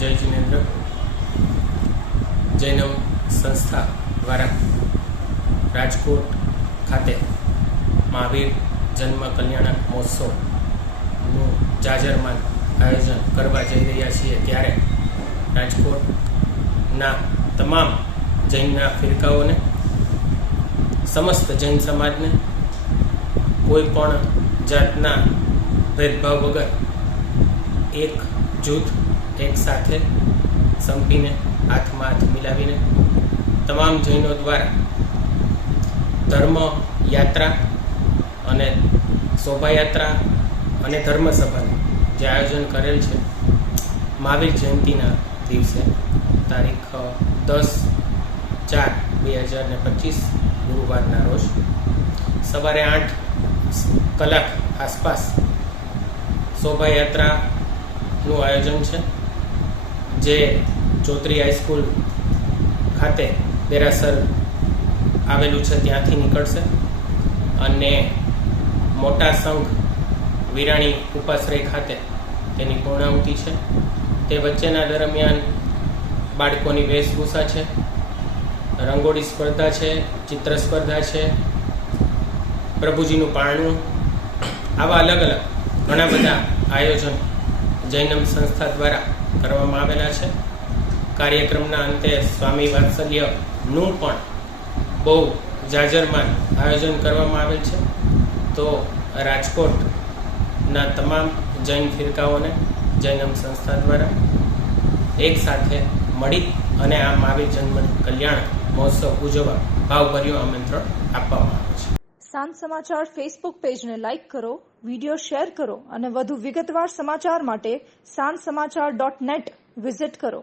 જય જિનેન્દ્ર. જૈનમ સંસ્થા દ્વારા રાજકોટ ખાતે મહાવીર જન્મ કલ્યાણક મહોત્સવનું જાજરમાન આયોજન કરવા જઈ રહ્યા છીએ. ત્યારે રાજકોટના તમામ જૈનના ફિરકાઓને, સમસ્ત જૈન સમાજને કોઈ પણ જાતના ભેદભાવ વગર એક જૂથ, એક સાથે સંપીને, હાથમાં હાથ મિલાવીને તમામ જૈનો દ્વારા ધર્મ યાત્રા અને શોભાયાત્રા અને ધર્મસભાનું જે આયોજન કરેલ છે મહાવીર જયંતિના દિવસે તારીખ 10/4/2025 ગુરુવારના રોજ સવારે 8 કલાક આસપાસ શોભાયાત્રાનું આયોજન છે, જે ચોત્રી હાઈસ્કૂલ ખાતે દેરાસર આવેલું છે ત્યાંથી નીકળશે અને મોટા સંઘ વિરાણી ઉપાશ્રય ખાતે તેની પૂર્ણાહુતિ છે. તે વચ્ચેના દરમિયાન બાળકોની વેશભૂષા છે, રંગોળી સ્પર્ધા છે, ચિત્ર સ્પર્ધા છે, પ્રભુજીનું પારણું, આવા અલગ અલગ ઘણા બધા આયોજન જૈનમ સંસ્થા દ્વારા કરવામાં આવેલા છે. કાર્યક્રમના અંતે સ્વામી વાત્સલ્યનું પણ બહુ જાજરમાન આયોજન કરવામાં આવેલ છે. તો રાજકોટના તમામ જૈન ફિરકાઓને જૈનમ સંસ્થા દ્વારા એક સાથે મળી અને આ મહાવીર જન્મ કલ્યાણ મહોત્સવ ઉજવવા ભાવભર્યું આમંત્રણ આપવામાં આવે છે. સાંજ સમાચાર ફેસબુક પેજને લાઇક કરો, વિડીયો શેર કરો અને વધુ વિગતવાર સમાચાર માટે sanssamachar.net વિઝિટ કરો.